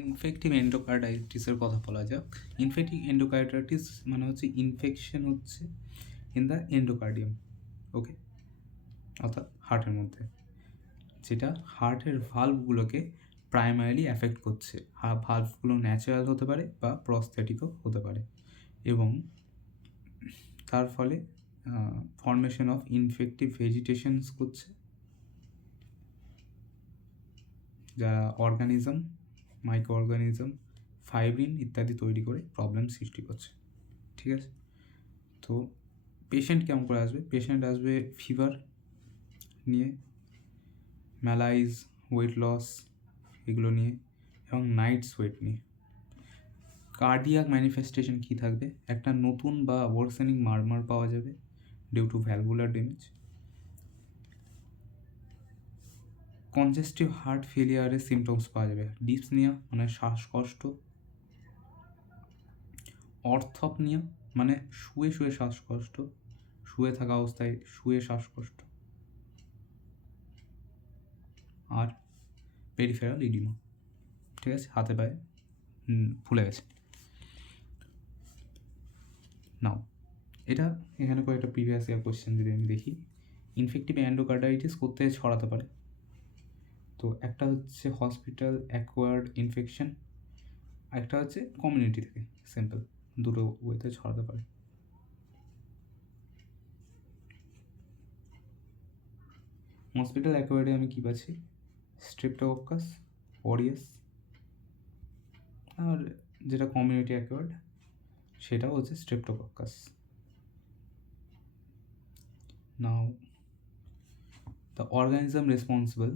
Infective এন্ডোকার্ডাইটিসের কথা বলা যাক। ইনফেক্টিভ এন্ডোকার্ডাইটিস মানে হচ্ছে ইনফেকশন হচ্ছে ইন দ্য এন্ডোকার্ডিয়াম, ওকে, অর্থাৎ হার্টের মধ্যে, যেটা হার্টের ভালভগুলোকে প্রাইমারিলি অ্যাফেক্ট করছে। ভালভগুলো ন্যাচারাল হতে পারে বা প্রস্থেটিকও হতে পারে, এবং তার ফলে ফর্মেশন অফ ইনফেক্টিভ ভেজিটেশনস করছে, যারা অর্গানিজম, মাইক্রো অর্গানিজম, ফাইব্রিন ইত্যাদি তৈরি করে প্রবলেম সৃষ্টি করছে। ঠিক আছে, তো পেশেন্ট কেমন করে আসবে? পেশেন্ট আসবে ফিভার নিয়ে, ম্যালাইজ, ওয়েট লস এগুলো নিয়ে, এবং নাইট সোয়েট নিয়ে। কার্ডিয়াক ম্যানিফেস্টেশন কী থাকবে? একটা নতুন বা ওয়ার্সেনিং মারমার পাওয়া যাবে due to valvular damage. Congestive heart ফেলিয়ারের সিমটমস পাওয়া যাবে, ডিপসনিয়া মানে শ্বাসকষ্ট, অর্থপনিয়া মানে শুয়ে শুয়ে শ্বাসকষ্ট, শুয়ে থাকা অবস্থায় শুয়ে শ্বাসকষ্ট, আর পেরিফেরাল ইডিমা। ঠিক আছে, হাতে পায়ে ফুলে গেছে। নাও এটা এখানে কয়েকটা প্রিভিয়াস ইয়ার কোয়েশ্চেন যদি আমি দেখি, ইনফেক্টিভ এন্ডোকার্ডাইটিস কোথায় ছড়াতে পারে? তো একটা হচ্ছে হসপিটাল অ্যাকোয়ার্ড ইনফেকশন, একটা হচ্ছে কমিউনিটি থেকে, সিম্পল, দুটো ওয়েতে ছড়াতে পারে। হসপিটাল অ্যাকোয়ার্ডে আমি কী পাচ্ছি? স্ট্রেপ্টোকক্কাস অরিয়াস, আর যেটা কমিউনিটি অ্যাকোয়ার্ড সেটাও হচ্ছে streptococcus. Now the organism responsible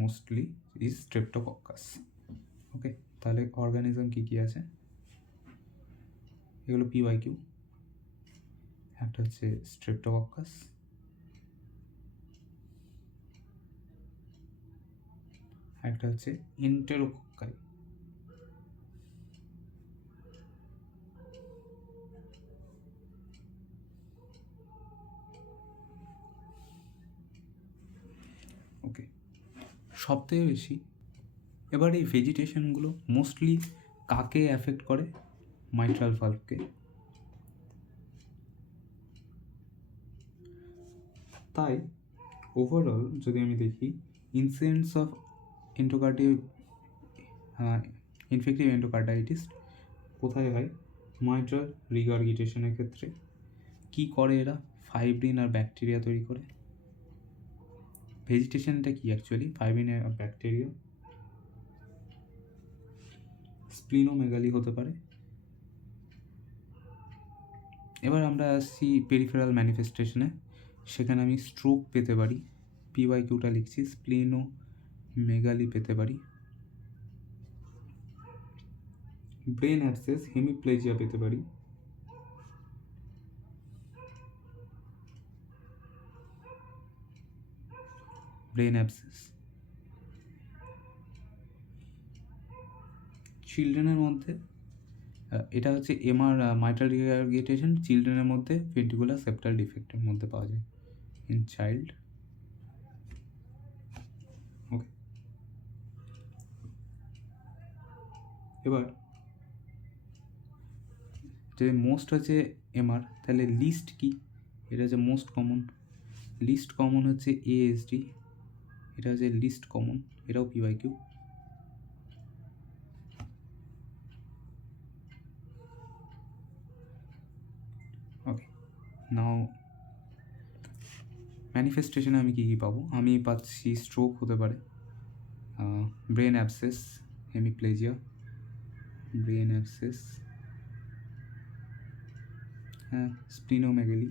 mostly is streptococcus. Okay, তাহলে অর্গানিজম কী কী আছে এগুলো PYQ। একটা হচ্ছে স্ট্রেপ্টোকক্কাস, একটা হচ্ছে এন্টেরোকক্কাই, ওকে, সবথেকে বেশি। এবার এই ভেজিটেশনগুলো মোস্টলি কাকে অ্যাফেক্ট করে? মাইট্রাল ভালভকে। তাই ওভারঅল যদি আমি দেখি, ইনসিডেন্স অফ ইনফেক্টিভ এন্ডোকার্ডাইটিস কোথায় হয়? মাইট্রাল রিগার্গিটেশনের ক্ষেত্রে। কি করে এরা? ফাইব্রিন আর ব্যাকটেরিয়া তৈরি করে। ভেজিটেশনটা কি অ্যাকচুয়ালি? ফাইব্রিন আর ব্যাকটেরিয়া। স্প্লিনোমেগালি হতে পারে। এবার আমরা আসছি পেরিফেরাল ম্যানিফেস্টেশনে, সেখানে আমি স্ট্রোক পেতে পারি, PYQটা লিখছি, স্প্লিনোমেগালি পেতে পারি, ব্রেন অ্যাবসেস হেমিপ্লেজিয়া পেতে পারি, ব্রেন অ্যাবসেস। চিলড্রেনের মধ্যে এটা হচ্ছে মাইট্রাল রিগার্গিটেশন চিলড্রেনের মধ্যে ভেন্ট্রিকুলার সেপ্টাল ডিফেক্টের মধ্যে পাওয়া যায়, ইন চাইল্ড। ওকে, এবার যে মোস্ট হচ্ছে MR, তাহলে লিস্ট কি? এটা হচ্ছে মোস্ট কমন। লিস্ট কমন হচ্ছে ASD, এটা হচ্ছে লিস্ট কমন, এটাও PYQ। ওকে, নাও ম্যানিফেস্টেশনে আমি কী কী পাবো? আমি পাচ্ছি স্ট্রোক হতে পারে, brain abscess hemiplegia, brain abscess, হ্যাঁ, স্প্লিনোমেগালি,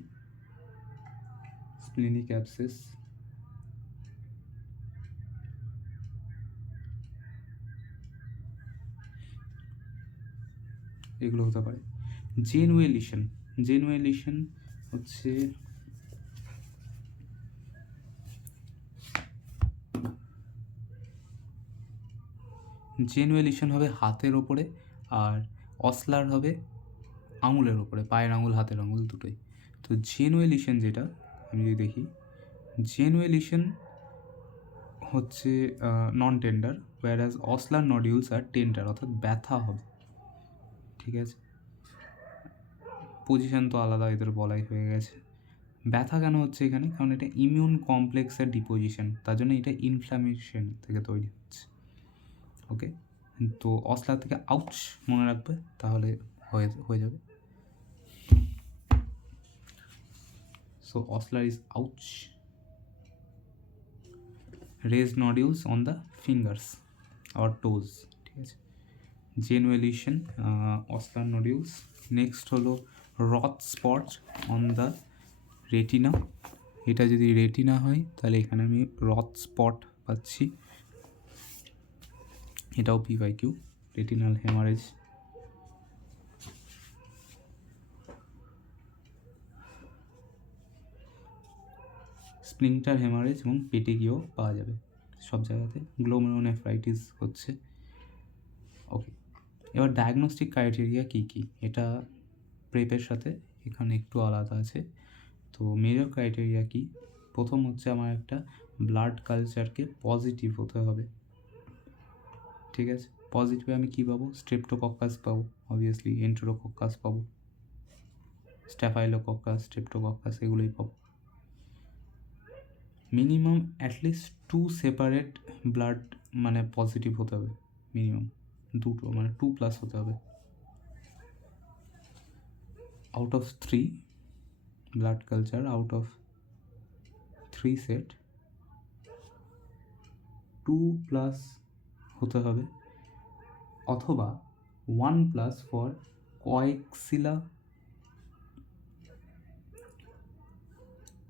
স্প্লিনিক অ্যাবসেস, এগুলো হতে পারে। জেনুয়েলিশন, জেনুয়েলিশন হচ্ছে জেনুয়েলিশন হবে হাতের ওপরে, আর অসলার হবে আঙুলের ওপরে, পায়ের আঙুল হাতের আঙুল দুটোই। তো জেনুয়েলিশন যেটা আমি যদি দেখি, জেনুয়েলিশন হচ্ছে non tender, whereas oslar nodules are tender, অর্থাৎ ব্যথা হবে। ঠিক আছে, পজিশন তো আলাদা, এদের বলাই হয়ে গেছে। ব্যথা কেন হচ্ছে এখানে? কারণ এটা ইমিউন কমপ্লেক্সের ডিপোজিশন, তার জন্য এটা ইনফ্লামেশন থেকে তৈরি হচ্ছে। ওকে, তো অসলার থেকে আউচ মনে রাখবে, তাহলে হয়ে যাবে। So Osler is ouch. raised nodules on the fingers or toes, ঠিক আছে। genuelation, oscar nodules. নেক্সট হলো রথ স্পট অন দ্য রেটিনা। এটা যদি রেটিনা হয় তাহলে এখানে আমি রথ স্পট পাচ্ছি, এটাও PYQ। Retinal haemorrhage, splinter haemorrhage এবং পেটে গিয়েও পাওয়া যাবে সব জায়গাতে। গ্লোমেরোনেফ্রাইটিস হচ্ছে। ওকে, এবার ডায়াগনস্টিক ক্রাইটেরিয়া কী কী, এটা প্রেপের সাথে এখানে একটু আলাদা আছে। তো মেজর ক্রাইটেরিয়া কি? প্রথম হচ্ছে আমার একটা ব্লাড কালচারকে পজিটিভ হতে হবে। ঠিক আছে, পজিটিভে আমি কী পাবো? স্ট্রেপ্টোকক্কাস পাবো, অবভিয়াসলি এন্টেরোকক্কাস পাবো, স্ট্যাফাইলোকক্কাস, স্ট্রেপ্টোকক্কাস, এগুলোই পাবো। মিনিমাম অ্যাটলিস্ট 2 সেপারেট ব্লাড মানে পজিটিভ হতে হবে, মিনিমাম 2 মানে 2+ হতে হবে। Out of 3 blood culture, out of 3 set 2+ হতে হবে, অথবা 1+ ফর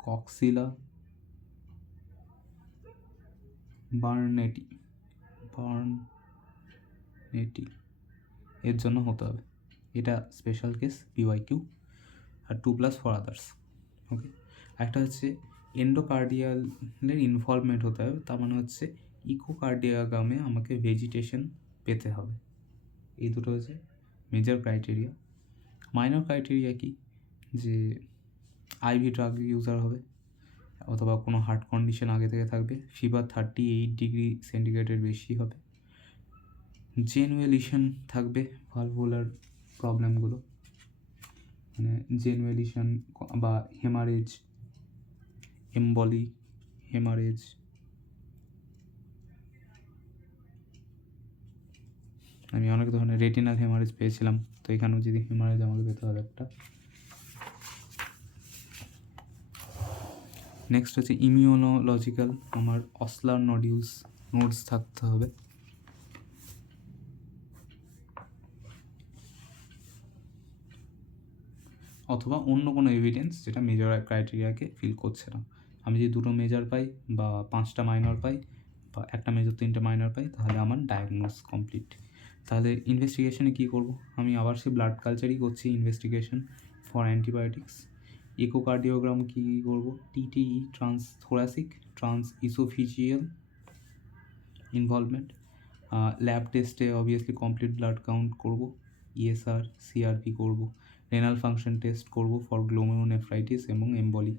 কক্সিলা বার্নেটি এর জন্য হতে হবে। এটা স্পেশাল কেস PYQ, আর 2+ ফর আদার্স। ওকে, একটা হচ্ছে এন্ডোকার্ডিয়ালের ইনভলভমেন্ট হতে হবে, তার মানে হচ্ছে ইকোকার্ডিয়াগ্রামে আমাকে ভেজিটেশন পেতে হবে। এই দুটো হচ্ছে মেজর ক্রাইটেরিয়া। মাইনর ক্রাইটেরিয়া কি? যে IV ড্রাগ ইউজার হবে, অথবা কোনো হার্ট কন্ডিশন আগে থেকে থাকবে, ফিভার 38 ডিগ্রি সেন্টিগ্রেডের বেশি হবে, জেনুয়েলিশন থাকবে, ভালভুলার প্রবলেমগুলো মানে জেনুয়েলিশন বা হেমারেজ, এমবলি, হেমারেজ, আমি অনেক ধরনের রেটিনাল হেমারেজ পেয়েছিলাম, তো এখানেও যদি হেমারেজ আমাকে পেতে হবে একটা। নেক্সট হচ্ছে ইমিউনোলজিক্যাল, আমার অসলার নোডস থাকতে হবে। অথবা অন্য কোনো এভিডেন্স যেটা মেজর ক্রাইটেরিয়াকে ফিল করছে না। আমি যদি 2টো মেজর পাই বা 5টা মাইনর পাই বা একটা মেজর 3টে মাইনর পাই, তাহলে আমার ডায়াগনোস কমপ্লিট। তাহলে ইনভেস্টিগেশনে কী করব? আমি আবার সেই ব্লাড কালচারই করছি ইনভেস্টিগেশন ফর অ্যান্টিবায়োটিক্স। ইকোকার্ডিওগ্রাম কী করব? TTE, transthoracic, transoesophageal involvement. Lab টেস্টে অবভিয়াসলি কমপ্লিট ব্লাড কাউন্ট করব, ESR, CRP করব, রেনাল ফাংশন টেস্ট করব ফর গ্লোমেরোনেফ্রাইটিস এবং এমবলি।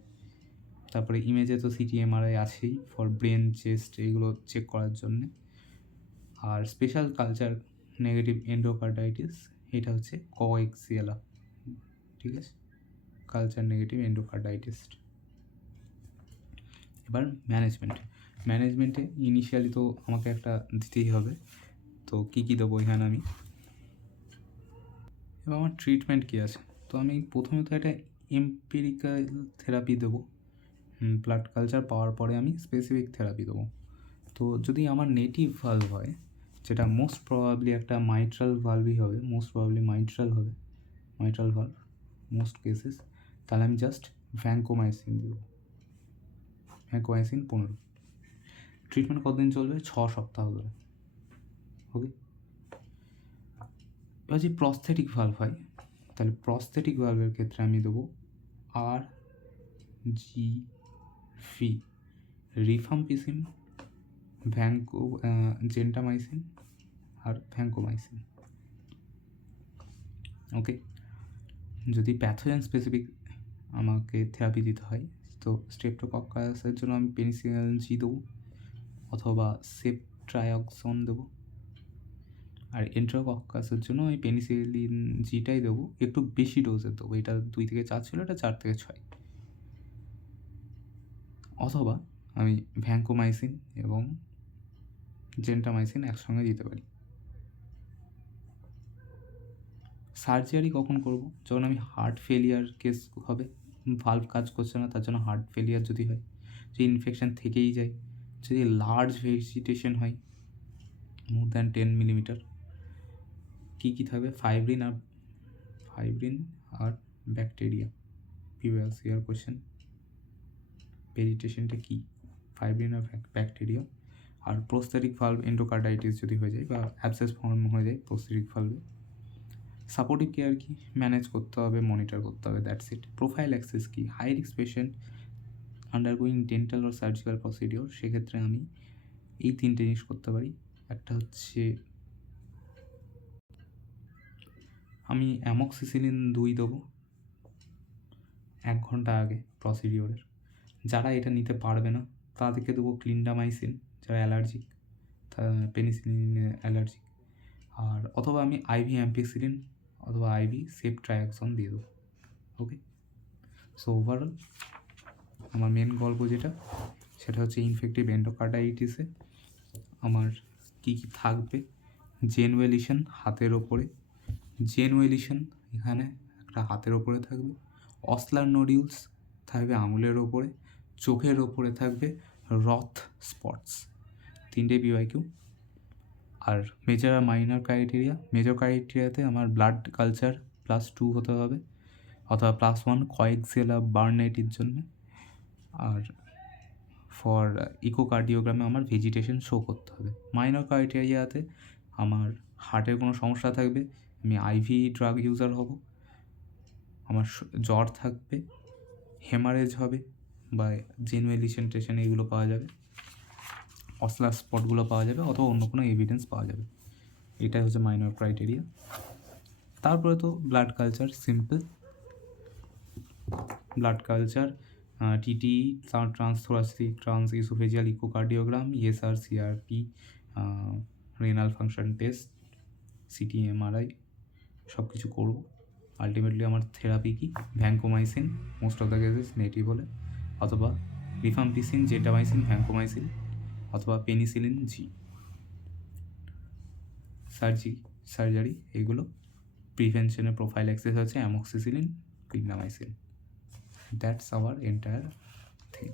তারপরে ইমেজে তো CT MRI আছেই ফর ব্রেন, চেস্ট, এইগুলো চেক করার জন্যে। আর স্পেশাল কালচার নেগেটিভ এন্ডোকার্ডাইটিস, এটা হচ্ছে কোএক্সিয়ালা। ঠিক আছে, কালচার নেগেটিভ এন্ডোকার্ডাইটিস। এবার ম্যানেজমেন্টে ইনিশিয়ালি তো আমাকে একটা দিতেই হবে, তো কী দেবো এখানে আমি। এবার আমার ট্রিটমেন্ট কী আছে? তো আমি প্রথমে তো একটা এম্পিরিক্যাল থেরাপি দেবো, ব্লাড কালচার পাওয়ার পরে আমি স্পেসিফিক থেরাপি দেবো। তো যদি আমার নেটিভ ভালভ হয়, যেটা মোস্ট প্রবাবলি একটা মাইট্রাল ভালভই হবে, মাইট্রাল ভালভ মোস্ট কেসেস, তাহলে আমি জাস্ট ভ্যাঙ্কোমাইসিন দেবো, ভ্যাঙ্কোমাইসিন 15। ট্রিটমেন্ট কতদিন চলবে? 6 সপ্তাহ ধরে। ওকে, এবার যদি প্রস্থেটিক ভালভ হয়, তাহলে প্রস্থেটিক ভালভের ক্ষেত্রে আমি দেবো RGV, রিফাম্পিসিন, জেন্টামাইসিন আর ভ্যাঙ্কোমাইসিন। ওকে, যদি প্যাথোজেন স্পেসিফিক আমাকে থেরাপি দিতে হয়, তো স্ট্রেপ্টোকক্কাসের জন্য আমি পেনিসিলিন G দেবো, অথবা ট্রাইঅক্সন দেবো। আর এন্টেরোকক্কাসের জন্য আমি পেনিসিলিন জিটাই দেবো, একটু বেশি ডোজের দেবো। এটা 2 থেকে 4 ছিল, এটা 4 থেকে 6। অথবা আমি ভ্যাঙ্কোমাইসিন এবং জেন্টামাইসিন একসঙ্গে দিতে পারি। সার্জারি কখন করব? যখন আমি হার্ট ফেলিয়ার কেস হবে, ভালভ কাজ করছে না, তার জন্য হার্ট ফেলিয়ার যদি হয়, যদি ইনফেকশান থেকেই যায়, যদি লার্জ ভেজিটেশন হয় মোর দ্যান 10 মিলিমিটার, কী কী থাকবে? ফাইব্রিন আর ব্যাকটেরিয়া। Previous year question. ভেজিটেশনটা কী? ফাইব্রিন আর ব্যাকটেরিয়া। আর প্রোস্থেটিক ভালভ এন্ডোকার্ডাইটিস যদি হয়ে যায় বা অ্যাবসেস ফর্ম হয়ে যায় প্রোস্থেটিক ভালভে, সাপোর্টিভ কেয়ার কি? ম্যানেজ করতে হবে, মনিটর করতে হবে, দ্যাটস ইট। প্রোফাইল অ্যাক্সেস কি? High risk patient undergoing dental or surgical procedure, সেক্ষেত্রে আমি এই 3টে জিনিস করতে পারি। একটা হচ্ছে আমি অ্যামক্সিসিলিন 2 দেবো 1 ঘন্টা আগে প্রসিডিওরের। যারা এটা নিতে পারবে না তাদেরকে দেবো ক্লিন্ডামাইসিন, যারা অ্যালার্জিক, পেনিসিলিনে অ্যালার্জিক। আর অথবা আমি আইভি অ্যাম্পিসিলিন অথবা আইভি সেফট্রাইঅক্সন দিয়ে দেবো। ওকে, সো ওভারঅল আমার মেন গল্প যেটা, সেটা হচ্ছে ইনফেক্টিভ এন্ডোকার্ডাইটিসে আমার কী কী থাকবে। জেনুয়েলিশন হাতের ওপরে, জেনুয়েলিশন এখানে একটা হাতের ওপরে থাকবে। অসলার নোডিউলস থাকবে আঙুলের ওপরে, চোখের ওপরে থাকবে রথ স্পটস। 3টে PYQ। আর মেজর আর মাইনর ক্রাইটেরিয়া, মেজর ক্রাইটেরিয়াতে আমার ব্লাড কালচার +2 হতে হবে অথবা +1 কয়েকজিয়ালা বার্নেটির জন্য। আর ফর ইকোকার্ডিওগ্রামে আমার ভেজিটেশন শো করতে হবে। মাইনর ক্রাইটেরিয়াতে আমার হার্টের কোনো সমস্যা থাকবে, আমি আইভি ড্রাগ ইউজার হব, আমার জ্বর থাকবে, হেমারেজ হবে বা জেনুয়েলিশন টেশন এগুলো পাওয়া যাবে, অসলার স্পটগুলো পাওয়া যাবে অথবা অন্য কোনো এভিডেন্স পাওয়া যাবে। এটাই হচ্ছে মাইনর ক্রাইটেরিয়া। তারপরে তো blood culture simple, blood culture TT, transthoracic transoesophageal echocardiogram, ESR, CRP, renal function test, CT, MRI সব কিছু করবো। আলটিমেটলি আমার থেরাপি কি? Vancomycin, most of the cases native হলে, অথবা রিফাম্পিসিন, জেন্টামাইসিন, ভ্যাঙ্কোমাইসিন, অথবা পেনিসিলিন জি। সার্জারি এগুলো। প্রিভেনশনের প্রোফাইল অ্যাক্সেস হচ্ছে amoxicillin, clindamycin. That's our entire thing.